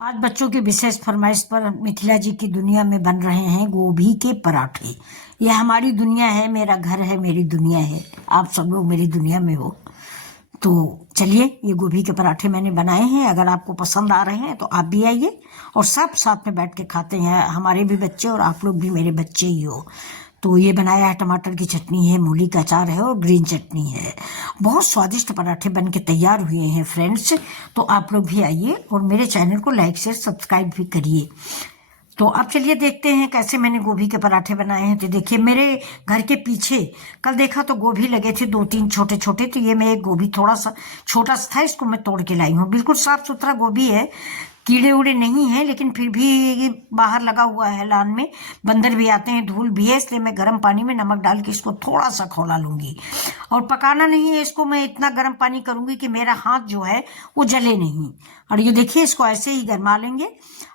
आज बच्चों की विशेष फरमाइश पर मिथिला जी की दुनिया में बन रहे हैं गोभी के पराठे। यह हमारी दुनिया है, मेरा घर है, मेरी दुनिया है। आप सब लोग मेरी दुनिया में हो। तो चलिए, ये गोभी के पराठे मैंने बनाए हैं। अगर आपको पसंद आ रहे हैं तो आप भी आइए और सब साथ में बैठ के खाते हैं। हमारे भी बच्चे और आप लोग भी मेरे बच्चे ही हो। तो ये बनाया है, टमाटर की चटनी है, मूली का अचार है और ग्रीन चटनी है। बहुत स्वादिष्ट पराठे बन के तैयार हुए हैं फ्रेंड्स। तो आप लोग भी आइए और मेरे चैनल को लाइक शेयर सब्सक्राइब भी करिए। तो अब चलिए देखते हैं कैसे मैंने गोभी के पराठे बनाए हैं। तो देखिए, मेरे घर के पीछे कल देखा तो गोभी लगे थे 2-3 छोटे छोटे। तो ये मैं एक गोभी थोड़ा सा छोटा सा था, इसको मैं तोड़ के लाई हूँ। बिल्कुल साफ सुथरा गोभी है, कीड़े उड़े नहीं है, लेकिन फिर भी बाहर लगा हुआ है लान में, बंदर भी आते हैं, धूल भी है, इसलिए मैं गर्म पानी में नमक डाल के इसको थोड़ा सा खौला लूंगी। और पकाना नहीं है इसको, मैं इतना गर्म पानी करूंगी कि मेरा हाथ जो है वो जले नहीं। और ये देखिए, इसको ऐसे ही गरमा लेंगे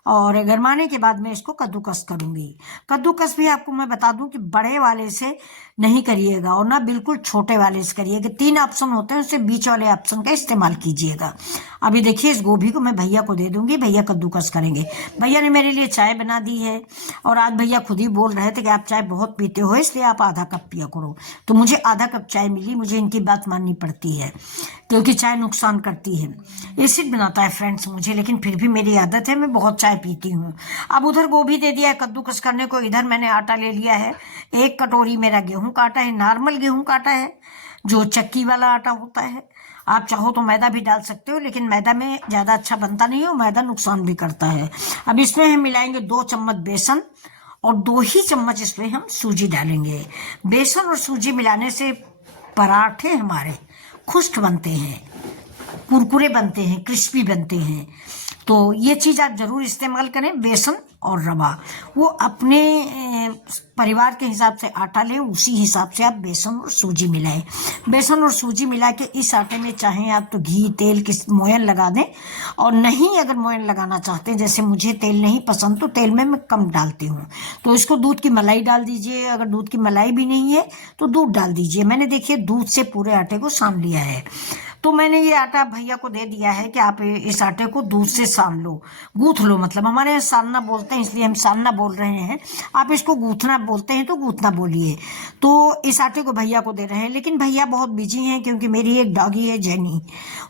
और गरमाने के बाद मैं इसको कद्दूकस करूंगी। कद्दूकस भी आपको मैं बता दूं कि बड़े वाले से नहीं करिएगा और ना बिल्कुल छोटे वाले से करिएगा। 3 ऑप्शन होते हैं, उससे बीच वाले ऑप्शन का इस्तेमाल कीजिएगा। अभी देखिए, इस गोभी को मैं भैया को दे दूंगी, भैया कद्दूकस करेंगे। भैया ने मेरे लिए चाय बना दी है और आज भैया खुद ही बोल रहे थे कि आप चाय बहुत पीते हो, इसलिए आप आधा कप पिया करो। तो मुझे आधा कप चाय मिली, मुझे इनकी बात माननी पड़ती है क्योंकि चाय नुकसान करती है, एसिड बनाता है फ्रेंड्स मुझे, लेकिन फिर भी मेरी आदत है, मैं बहुत चाय पीती हूँ। अब उधर गोभी दे दिया है कद्दूकस करने को, इधर मैंने आटा ले लिया है। 1 कटोरी मेरा गेहूं का आटा है, नॉर्मल गेहूं का आटा है, जो चक्की वाला आटा होता है। आप चाहो तो मैदा भी डाल सकते हो, लेकिन मैदा में ज्यादा अच्छा बनता नहीं है, मैदा नुकसान भी करता है। अब इसमें हम मिलाएंगे 2 चम्मच बेसन और 2 ही चम्मच इसमें हम सूजी डालेंगे। बेसन और सूजी मिलाने से पराठे हमारे खुश्क बनते हैं, कुरकुरे बनते हैं, क्रिस्पी बनते हैं। तो ये चीज आप जरूर इस्तेमाल करें, बेसन और रवा। वो अपने परिवार के हिसाब से आटा लें, उसी हिसाब से आप बेसन और सूजी मिलाएं। बेसन और सूजी मिला के इस आटे में चाहें आप तो घी तेल किस मोयन लगा दें, और नहीं अगर मोयन लगाना चाहते हैं, जैसे मुझे तेल नहीं पसंद तो तेल में मैं कम डालती हूँ, तो इसको दूध की मलाई डाल दीजिए। अगर दूध की मलाई भी नहीं है तो दूध डाल दीजिए। मैंने देखिए दूध से पूरे आटे को सान लिया है। तो मैंने ये आटा भैया को दे दिया है कि आप इस आटे को दूध से सान लो, गूंथ लो। मतलब हमारे यहाँ सानना बोलते हैं, इसलिए हम सानना बोल रहे हैं। आप इसको गूंथना बोलते हैं तो गूंथना बोलिए। तो इस आटे को भैया को दे रहे हैं, लेकिन भैया बहुत बिजी हैं क्योंकि मेरी एक डॉगी है जेनी,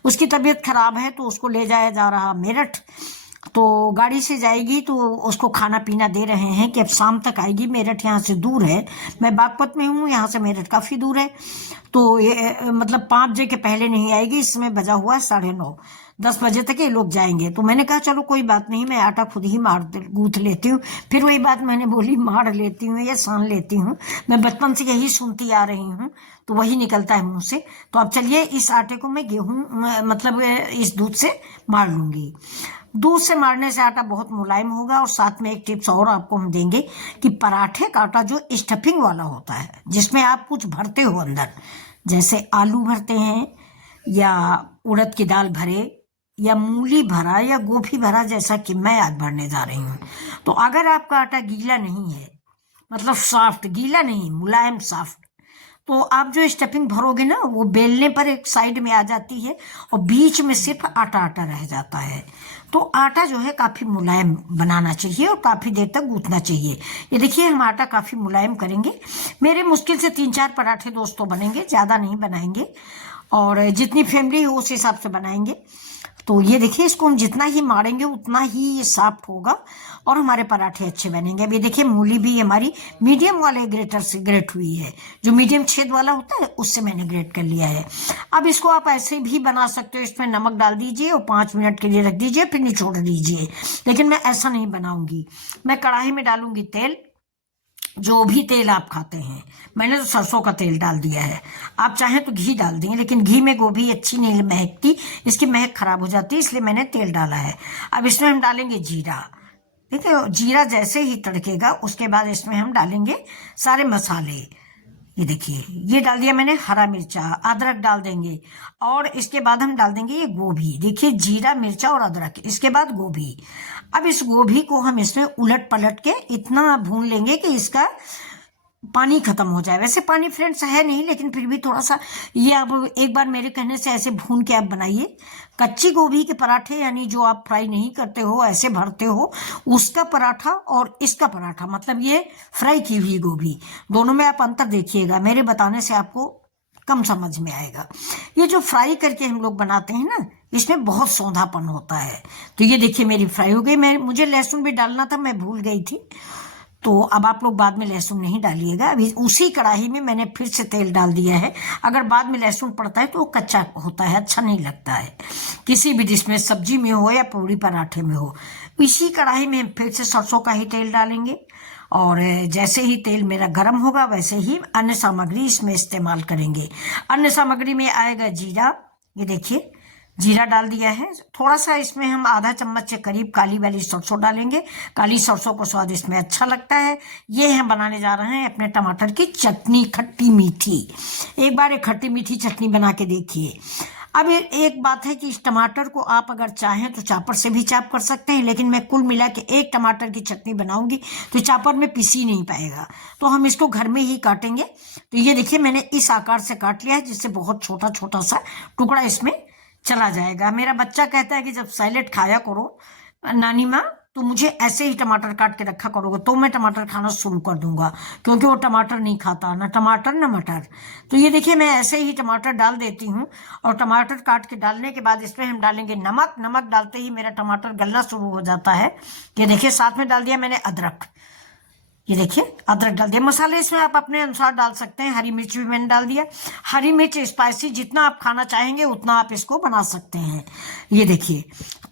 उसकी तबीयत खराब है, तो उसको ले जाया जा रहा मेरठ। तो गाड़ी से जाएगी तो उसको खाना पीना दे रहे हैं कि अब शाम तक आएगी। मेरठ यहाँ से दूर है, मैं बागपत में हूँ, यहाँ से मेरठ काफी दूर है। तो ये मतलब 5 बजे के पहले नहीं आएगी। इस समय बजा हुआ है 9:30, 10 बजे तक ये लोग जाएंगे। तो मैंने कहा चलो कोई बात नहीं, मैं आटा खुद ही गूंथ लेती हूँ। फिर वही बात मैंने बोली, मार लेती हूँ या सान लेती हूँ, मैं बचपन से यही सुनती आ रही हूँ, तो वही निकलता है मुंह से। तो अब चलिए, इस आटे को मैं गेहूं मतलब इस दूध से मार लूंगी। दूध से मारने से आटा बहुत मुलायम होगा। और साथ में एक टिप्स और आपको हम देंगे कि पराठे का आटा जो स्टफिंग वाला होता है, जिसमें आप कुछ भरते हो अंदर, जैसे आलू भरते हैं या उड़द की दाल भरे या मूली भरा या गोभी भरा, जैसा कि मैं आज भरने जा रही हूँ। तो अगर आपका आटा गीला नहीं है, मतलब सॉफ्ट, गीला नहीं, मुलायम सॉफ्ट, तो आप जो स्टफिंग भरोगे ना, वो बेलने पर एक साइड में आ जाती है और बीच में सिर्फ आटा आटा रह जाता है। तो आटा जो है काफी मुलायम बनाना चाहिए और काफी देर तक गूंथना चाहिए। ये देखिए, हम आटा काफी मुलायम करेंगे। मेरे मुश्किल से 3-4 पराठे दोस्तों बनेंगे, ज्यादा नहीं बनाएंगे, और जितनी फैमिली हो उस हिसाब से बनाएंगे। तो ये देखिए, इसको हम जितना ही मारेंगे उतना ही ये सॉफ्ट होगा और हमारे पराठे अच्छे बनेंगे। अब ये देखिए, मूली भी हमारी मीडियम वाले ग्रेटर से ग्रेट हुई है, जो मीडियम छेद वाला होता है उससे मैंने ग्रेट कर लिया है। अब इसको आप ऐसे भी बना सकते हो, इसमें नमक डाल दीजिए और 5 मिनट के लिए रख दीजिए, फिर निचोड़ दीजिए। लेकिन मैं ऐसा नहीं बनाऊंगी, मैं कढ़ाई में डालूंगी तेल, जो भी तेल आप खाते हैं। मैंने तो सरसों का तेल डाल दिया है, आप चाहें तो घी डाल देंगे, लेकिन घी में गोभी अच्छी नहीं महकती, इसकी महक खराब हो जाती है, इसलिए मैंने तेल डाला है। अब इसमें हम डालेंगे जीरा। ठीक है, जीरा जैसे ही तड़केगा उसके बाद इसमें हम डालेंगे सारे मसाले। ये देखिए, ये डाल दिया मैंने, हरा मिर्चा, अदरक डाल देंगे, और इसके बाद हम डाल देंगे ये गोभी। देखिए, जीरा, मिर्चा और अदरक, इसके बाद गोभी। अब इस गोभी को हम इसमें उलट पलट के इतना भून लेंगे कि इसका पानी खत्म हो जाए। वैसे पानी फ्रेंड्स है नहीं, लेकिन फिर भी थोड़ा सा ये अब एक बार मेरे कहने से ऐसे भून के आप बनाइए। कच्ची गोभी के पराठे यानी जो आप फ्राई नहीं करते हो, ऐसे भरते हो, उसका पराठा और इसका पराठा, मतलब ये फ्राई की हुई गोभी, दोनों में आप अंतर देखिएगा। मेरे बताने से आपको कम समझ में आएगा। ये जो फ्राई करके हम लोग बनाते हैं ना, इसमें बहुत सौंधापन होता है। तो ये देखिए मेरी फ्राई हो गई। मुझे लहसुन भी डालना था, मैं भूल गई थी। तो अब आप लोग बाद में लहसुन नहीं डालिएगा। अभी उसी कढ़ाई में मैंने फिर से तेल डाल दिया है। अगर बाद में लहसुन पड़ता है तो वो कच्चा होता है, अच्छा नहीं लगता है किसी भी डिश में, सब्जी में हो या पूरी पराठे में हो। इसी कढ़ाई में फिर से सरसों का ही तेल डालेंगे, और जैसे ही तेल मेरा गर्म होगा वैसे ही अन्य सामग्री इसमें इस्तेमाल करेंगे। अन्य सामग्री में आएगा जीरा, ये देखिए जीरा डाल दिया है। थोड़ा सा इसमें हम आधा चम्मच से करीब काली वाली सरसों डालेंगे। काली सरसों को स्वाद इसमें अच्छा लगता है। ये हम बनाने जा रहे हैं अपने टमाटर की चटनी, खट्टी मीठी। एक बार एक खट्टी मीठी चटनी बना के देखिए। अब एक बात है कि इस टमाटर को आप अगर चाहें तो चापर से भी चाप कर सकते हैं, लेकिन मैं कुल मिला के एक टमाटर की चटनी बनाऊंगी तो चापर में पीसी नहीं पाएगा, तो हम इसको घर में ही काटेंगे। तो ये देखिए मैंने इस आकार से काट लिया है, जिससे बहुत छोटा छोटा सा टुकड़ा इसमें चला जाएगा। मेरा बच्चा कहता है कि जब सैलेड खाया करो नानी माँ, तो मुझे ऐसे ही टमाटर काट के रखा करोगे तो मैं टमाटर खाना शुरू कर दूंगा, क्योंकि वो टमाटर नहीं खाता, ना टमाटर ना मटर। तो ये देखिए मैं ऐसे ही टमाटर डाल देती हूँ, और टमाटर काट के डालने के बाद इसमें हम डालेंगे नमक। नमक डालते ही मेरा टमाटर गलना शुरू हो जाता है। ये देखिए साथ में डाल दिया मैंने अदरक। ये देखिए अदरक डाल दिया। मसाले इसमें आप अपने अनुसार डाल सकते हैं। हरी मिर्च भी मैंने डाल दिया। हरी मिर्च स्पाइसी जितना आप खाना चाहेंगे उतना आप इसको बना सकते हैं। ये देखिए,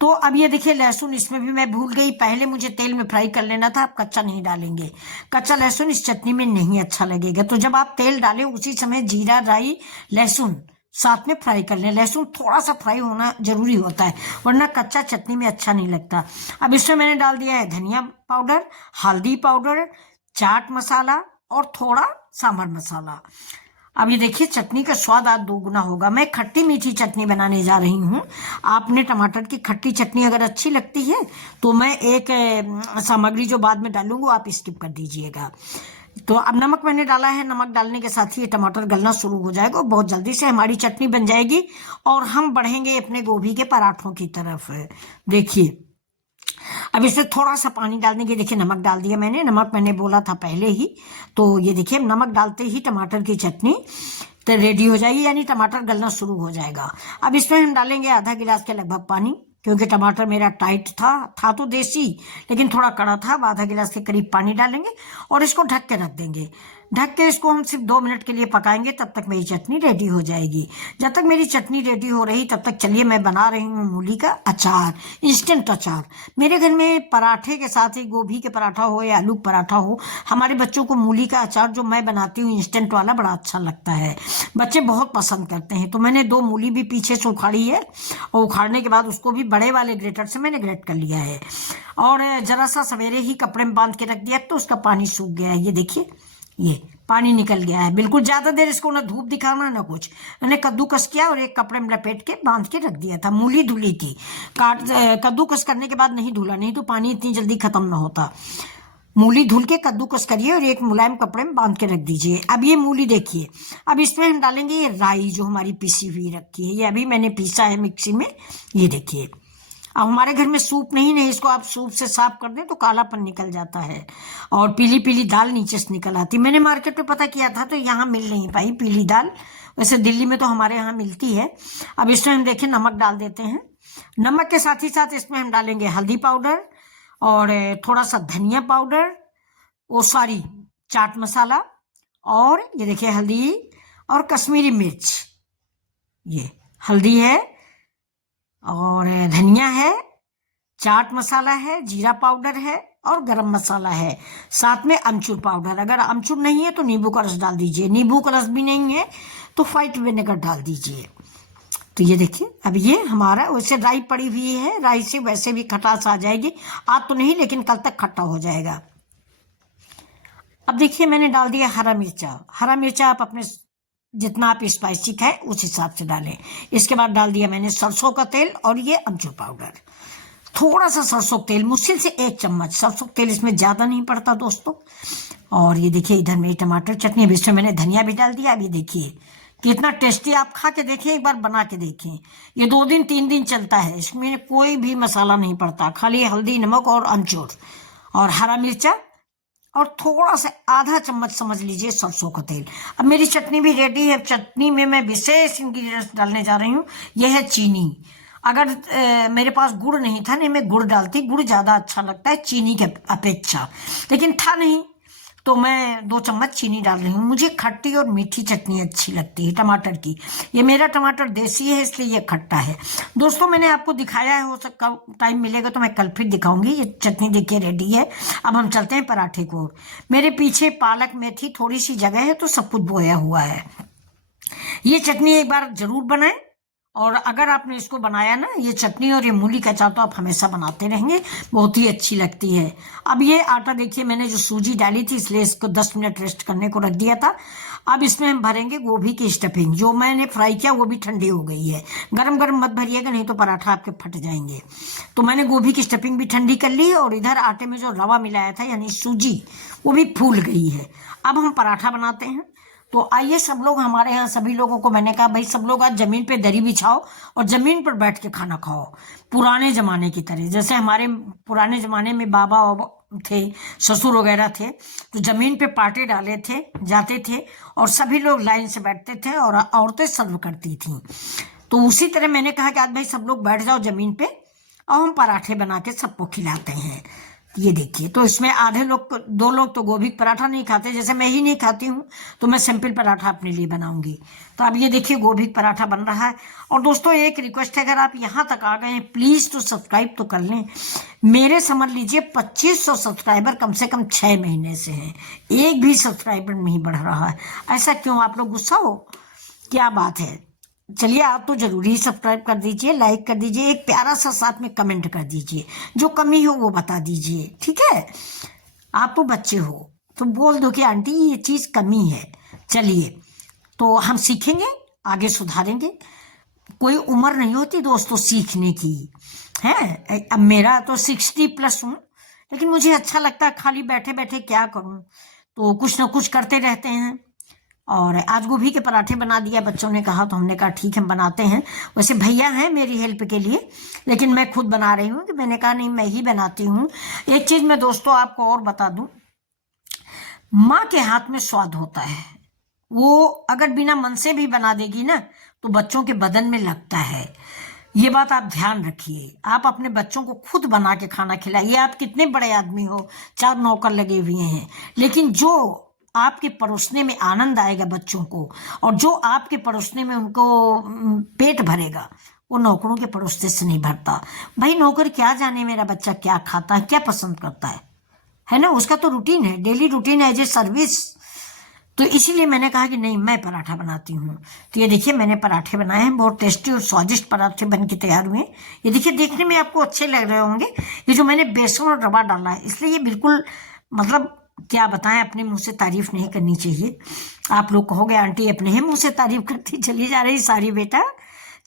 तो अब ये देखिए लहसुन इसमें भी मैं भूल गई, पहले मुझे तेल में फ्राई कर लेना था। आप कच्चा नहीं डालेंगे, कच्चा लहसुन इस चटनी में नहीं अच्छा लगेगा। तो जब आप तेल डालें उसी समय जीरा, राई, लहसुन साथ में फ्राई कर लें। लहसुन थोड़ा सा फ्राई होना जरूरी होता है, वरना कच्चा चटनी में अच्छा नहीं लगता। अब इसमें मैंने डाल दिया है धनिया पाउडर, हल्दी पाउडर, चाट मसाला और थोड़ा सांभर मसाला। अब ये देखिए चटनी का स्वाद आज दोगुना होगा। मैं खट्टी मीठी चटनी बनाने जा रही हूँ। आपने टमाटर की खट्टी चटनी अगर अच्छी लगती है तो मैं एक सामग्री जो बाद में डालूंगा आप स्किप कर दीजिएगा। तो अब नमक मैंने डाला है। नमक डालने के साथ ही ये टमाटर गलना शुरू हो जाएगा, बहुत जल्दी से हमारी चटनी बन जाएगी और हम बढ़ेंगे अपने गोभी के पराठों की तरफ। देखिए अब इसमें थोड़ा सा पानी डालने के, देखिए नमक डाल दिया मैंने। नमक मैंने बोला था पहले ही। तो ये देखिए नमक डालते ही टमाटर की चटनी तो रेडी हो जाएगी, यानी टमाटर गलना शुरू हो जाएगा। अब इसमें हम डालेंगे आधा गिलास के लगभग पानी, क्योंकि टमाटर मेरा टाइट था तो देसी, लेकिन थोड़ा कड़ा था। अब आधा गिलास के करीब पानी डालेंगे और इसको ढक के रख देंगे। ढक के इसको हम सिर्फ 2 मिनट के लिए पकाएंगे, तब तक मेरी चटनी रेडी हो जाएगी। जब तक मेरी चटनी रेडी हो रही तब तक चलिए मैं बना रही हूँ मूली का अचार, इंस्टेंट अचार। मेरे घर में पराठे के साथ ही गोभी के पराठा हो या आलू पराठा हो, हमारे बच्चों को मूली का अचार जो मैं बनाती हूँ इंस्टेंट वाला बड़ा अच्छा लगता है। बच्चे बहुत पसंद करते हैं। तो मैंने 2 मूली भी पीछे से उखाड़ी है, और उखाड़ने के बाद उसको भी बड़े वाले ग्रेटर से मैंने ग्रेट कर लिया है, और जरा सा सवेरे ही कपड़े में बांध के रख दिया तो उसका पानी सूख गया है। ये देखिए ये पानी निकल गया है बिल्कुल। ज्यादा देर इसको ना धूप दिखाना ना कुछ, मैंने कद्दूकस किया और एक कपड़े में लपेट के बांध के रख दिया था। मूली धुली थी, कद्दूकस करने के बाद नहीं धुला, नहीं तो पानी इतनी जल्दी खत्म ना होता। मूली धुल के कद्दूकस करिए और एक मुलायम कपड़े में बांध के रख दीजिए। अब ये मूली देखिए, अब इसमें हम डालेंगे ये राई जो हमारी पीसी हुई रखी है। ये अभी मैंने पीसा है मिक्सी में। ये देखिए, अब हमारे घर में सूप नहीं, इसको आप सूप से साफ कर दें तो कालापन निकल जाता है और पीली पीली दाल नीचे से निकल आती। मैंने मार्केट में पता किया था तो यहाँ मिल नहीं पाई पीली दाल, वैसे दिल्ली में तो हमारे यहाँ मिलती है। अब इसमें हम देखिए नमक डाल देते हैं। नमक के साथ ही साथ इसमें हम डालेंगे हल्दी पाउडर और थोड़ा सा धनिया पाउडर, वो सारी चाट मसाला, और ये देखिए हल्दी और कश्मीरी मिर्च। ये हल्दी है और धनिया है, चाट मसाला है, जीरा पाउडर है और गरम मसाला है, साथ में अमचूर पाउडर। अगर अमचूर नहीं है तो नींबू का रस डाल दीजिए, नींबू का रस भी नहीं है तो व्हाइट विनेगर डाल दीजिए। तो ये देखिए अब ये हमारा, वैसे राई पड़ी हुई है, राई से वैसे भी खटास आ जाएगी, आज तो नहीं लेकिन कल तक खट्टा हो जाएगा। अब देखिए मैंने डाल दिया हरा मिर्चा। हरा मिर्चा आप अपने जितना आप स्पाइसी खाए उस हिसाब से डालें। इसके बाद डाल दिया मैंने सरसों का तेल और ये अमचूर पाउडर। थोड़ा सा सरसों तेल, मुश्किल से 1 चम्मच सरसों तेल, इसमें ज़्यादा नहीं पड़ता दोस्तों। और ये देखिए इधर मेरी टमाटर चटनी, अब इसमें मैंने धनिया भी डाल दिया। अब ये देखिए कितना टेस्टी, आप खा के देखें, एक बार बना के देखें। ये 2 दिन 3 दिन चलता है, इसमें कोई भी मसाला नहीं पड़ता, खाली हल्दी, नमक और अमचूर और हरा मिर्चा और थोड़ा सा आधा चम्मच समझ लीजिए सरसों का तेल। अब मेरी चटनी भी रेडी है। चटनी में मैं विशेष इंग्रेडिएंट्स डालने जा रही हूँ, यह है चीनी। अगर मेरे पास गुड़ नहीं था, नहीं मैं गुड़ डालती, गुड़ ज़्यादा अच्छा लगता है चीनी के अपेक्षा, लेकिन था नहीं तो मैं 2 चम्मच चीनी डाल रही हूँ। मुझे खट्टी और मीठी चटनी अच्छी लगती है टमाटर की। ये मेरा टमाटर देसी है इसलिए ये खट्टा है। दोस्तों मैंने आपको दिखाया है, हो सकता टाइम मिलेगा तो मैं कल फिर दिखाऊंगी। ये चटनी देखिए रेडी है। अब हम चलते हैं पराठे को। मेरे पीछे पालक मेथी थोड़ी सी जगह है तो सब कुछ बोया हुआ है। ये चटनी एक बार जरूर बनाएं, और अगर आपने इसको बनाया ना, ये चटनी और ये मूली का अचार तो आप हमेशा बनाते रहेंगे, बहुत ही अच्छी लगती है। अब ये आटा देखिए, मैंने जो सूजी डाली थी इसलिए इसको 10 मिनट रेस्ट करने को रख दिया था। अब इसमें हम भरेंगे गोभी की स्टफिंग। जो मैंने फ्राई किया वो भी ठंडी हो गई है। गरम गरम मत भरिएगा, नहीं तो पराठा आपके फट जाएंगे। तो मैंने गोभी की स्टफिंग भी ठंडी कर ली, और इधर आटे में जो रवा मिलाया था यानी सूजी, वो भी फूल गई है। अब हम पराठा बनाते हैं। तो आइए सब लोग, हमारे यहाँ सभी लोगों को मैंने कहा भाई सब लोग आज जमीन पे दरी बिछाओ और जमीन पर बैठ के खाना खाओ, पुराने जमाने की तरह। जैसे हमारे पुराने जमाने में बाबा थे, ससुर वगैरह थे, तो जमीन पे पाटे डाले थे जाते थे और सभी लोग लाइन से बैठते थे और औरतें सर्व करती थी। तो उसी तरह मैंने कहा कि आज भाई सब लोग बैठ जाओ जमीन पे और हम पराठे बना के सबको खिलाते हैं। ये देखिए, तो इसमें आधे लोग, 2 लोग तो गोभी पराठा नहीं खाते, जैसे मैं ही नहीं खाती हूँ, तो मैं सिंपल पराठा अपने लिए बनाऊंगी। तो अब ये देखिए गोभी पराठा बन रहा है। और दोस्तों एक रिक्वेस्ट है, अगर आप यहाँ तक आ गए हैं प्लीज तो सब्सक्राइब तो कर लें। मेरे समझ लीजिए 2500 सब्सक्राइबर कम से कम 6 महीने से हैं, एक भी सब्सक्राइबर नहीं बढ़ रहा है। ऐसा क्यों? आप लोग गुस्सा हो? क्या बात है? चलिए आप तो जरूरी सब्सक्राइब कर दीजिए, लाइक कर दीजिए, एक प्यारा सा साथ में कमेंट कर दीजिए, जो कमी हो वो बता दीजिए, ठीक है? आप तो बच्चे हो तो बोल दो कि आंटी ये चीज कमी है। चलिए, तो हम सीखेंगे, आगे सुधारेंगे। कोई उम्र नहीं होती दोस्तों सीखने की, है? अब मेरा तो 60+ हूँ, लेकिन मुझे अच्छा लगता है खाली बैठे बैठे क्या करूँ, तो कुछ ना कुछ करते रहते हैं। और आज गोभी के पराठे बना दिया, बच्चों ने कहा तो हमने कहा ठीक है बनाते हैं। वैसे भैया हैं मेरी हेल्प के लिए, लेकिन मैं खुद बना रही हूँ कि मैंने कहा नहीं मैं ही बनाती हूँ। एक चीज मैं दोस्तों आपको और बता दूं, माँ के हाथ में स्वाद होता है। वो अगर बिना मन से भी बना देगी ना तो बच्चों के बदन में लगता है। ये बात आप ध्यान रखिए। आप अपने बच्चों को खुद बना के खाना खिलाइए। आप कितने बड़े आदमी हो, 4 नौकर लगे हुए हैं, लेकिन जो आपके परोसने में आनंद आएगा बच्चों को, और जो आपके परोसने में उनको पेट भरेगा, वो नौकरों के परोसने से नहीं भरता। भाई नौकर क्या जाने मेरा बच्चा क्या खाता है, क्या पसंद करता है ना? उसका तो रूटीन है, डेली रूटीन है, एज ए सर्विस। तो इसीलिए मैंने कहा कि नहीं मैं पराठा बनाती हूँ। तो ये देखिए मैंने पराठे बनाए हैं, बहुत टेस्टी और स्वादिष्ट पराठे बन के तैयार हुए। ये देखिए देखने में आपको अच्छे लग रहे होंगे। ये जो मैंने बेसन और रवा डाला है इसलिए ये बिल्कुल, मतलब क्या बताएं, अपने मुंह से तारीफ नहीं करनी चाहिए। आप लोग कहोगे आंटी अपने ही मुंह से तारीफ करती चली जा रही सारी बेटा।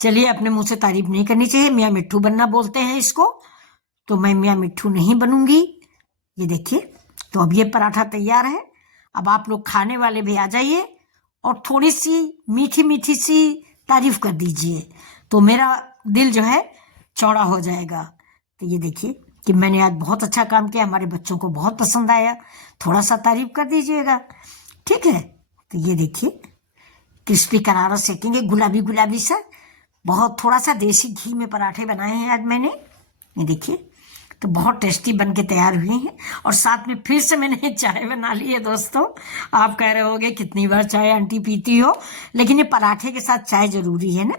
चलिए, अपने मुंह से तारीफ नहीं करनी चाहिए। मियाँ मिट्ठू बनना बोलते हैं इसको, तो मैं मियाँ मिट्ठू नहीं बनूंगी। ये देखिए, तो अब ये पराठा तैयार है। अब आप लोग खाने वाले भी आ जाइए और थोड़ी सी मीठी मीठी सी तारीफ कर दीजिए, तो मेरा दिल जो है चौड़ा हो जाएगा। तो ये देखिए कि मैंने आज बहुत अच्छा काम किया, हमारे बच्चों को बहुत पसंद आया। थोड़ा सा तारीफ कर दीजिएगा, ठीक है? तो ये देखिए क्रिस्पी करारा सेकेंगे, गुलाबी गुलाबी सा, बहुत थोड़ा सा देसी घी में पराठे बनाए हैं आज मैंने। ये देखिए, तो बहुत टेस्टी बन के तैयार हुए हैं। और साथ में फिर से मैंने चाय बना ली है दोस्तों। आप कह रहे होगे कितनी बार चाय आंटी पीती हो, लेकिन ये पराठे के साथ चाय जरूरी है ना,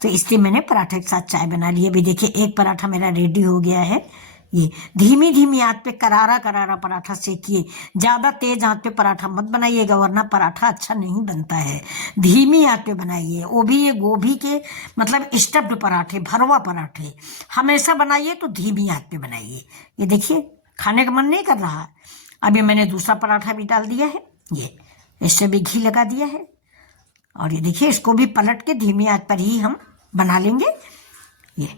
तो इसलिए मैंने पराठे के साथ चाय बना ली है। अभी देखिए एक पराठा मेरा रेडी हो गया है। ये धीमी धीमी आंच पे करारा करारा पराठा सेकिए। ज्यादा तेज आंच पे पराठा मत बनाइएगा, वरना पराठा अच्छा नहीं बनता है। धीमी आंच पे बनाइए, वो भी ये गोभी के मतलब स्टफ्ड पराठे, भरवा पराठे हमेशा बनाइए तो धीमी आंच पे बनाइए। ये देखिए खाने का मन नहीं कर रहा। अभी मैंने दूसरा पराठा भी डाल दिया है, ये इससे भी घी लगा दिया है। और ये देखिए इसको भी पलट के धीमी आंच पर ही हम बना लेंगे। ये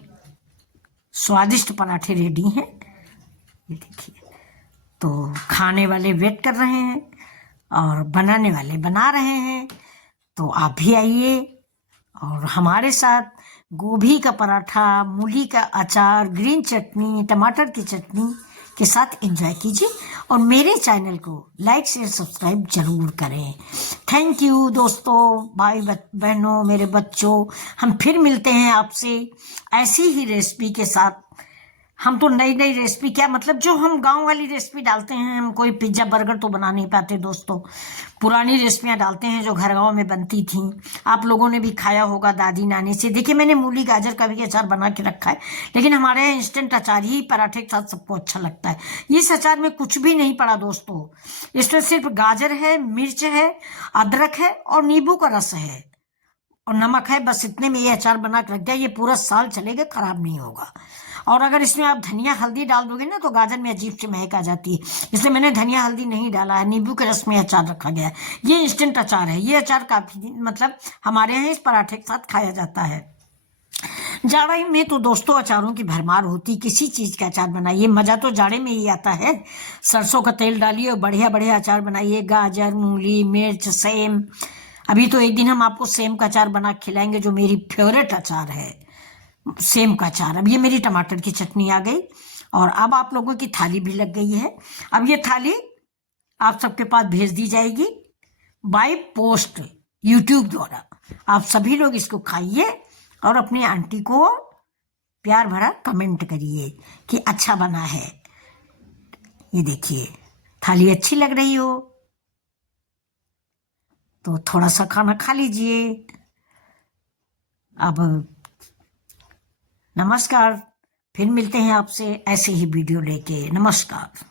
स्वादिष्ट पराठे रेडी हैं, ये देखिए। तो खाने वाले वेट कर रहे हैं और बनाने वाले बना रहे हैं। तो आप भी आइए और हमारे साथ गोभी का पराठा, मूली का अचार, ग्रीन चटनी, टमाटर की चटनी के साथ एंजॉय कीजिए और मेरे चैनल को लाइक शेयर सब्सक्राइब जरूर करें। थैंक यू दोस्तों, भाई बहनों, मेरे बच्चों। हम फिर मिलते हैं आपसे ऐसी ही रेसिपी के साथ। हम तो नई नई रेसिपी, क्या मतलब जो हम गांव वाली रेसिपी डालते हैं, हम कोई पिज्जा बर्गर तो बना नहीं पाते दोस्तों। पुरानी रेसिपियां डालते हैं जो घर गांव में बनती थी। आप लोगों ने भी खाया होगा दादी नानी से। देखिए, मैंने मूली गाजर का भी अचार बना के रखा है, लेकिन हमारे यहाँ इंस्टेंट अचार ही पराठे के साथ सबको अच्छा लगता है। इस अचार में कुछ भी नहीं पड़ा दोस्तों, इसमें सिर्फ गाजर है, मिर्च है, अदरक है और नींबू का रस है और नमक है। बस इतने में ये अचार बना के रख दिया, ये पूरा साल चलेगा, खराब नहीं होगा। और अगर इसमें आप धनिया हल्दी डाल दोगे ना तो गाजर में अजीब सी महक आ जाती है, इसलिए मैंने धनिया हल्दी नहीं डाला है। नींबू के रस में अचार रखा गया है। ये इंस्टेंट अचार है। ये अचार काफी मतलब हमारे यहाँ इस पराठे के साथ खाया जाता है। जाड़ा में तो दोस्तों अचारों की भरमार होती, किसी चीज का अचार बनाइए, मजा तो जाड़े में ही आता है। सरसों का तेल डालिए और बढ़िया बढ़िया अचार बनाइए, गाजर, मूली, मिर्च, सेम। अभी तो एक दिन हम आपको सेम का अचार बना के खिलाएंगे, जो मेरी फेवरेट अचार है, सेम का अचार। अब ये मेरी टमाटर की चटनी आ गई और अब आप लोगों की थाली भी लग गई है। अब ये थाली आप सबके पास भेज दी जाएगी बाय पोस्ट, यूट्यूब द्वारा। आप सभी लोग इसको खाइए और अपनी आंटी को प्यार भरा कमेंट करिए कि अच्छा बना है। ये देखिए, थाली अच्छी लग रही हो तो थोड़ा सा खाना खा लीजिए। अब नमस्कार, फिर मिलते हैं आपसे ऐसे ही वीडियो लेके। नमस्कार।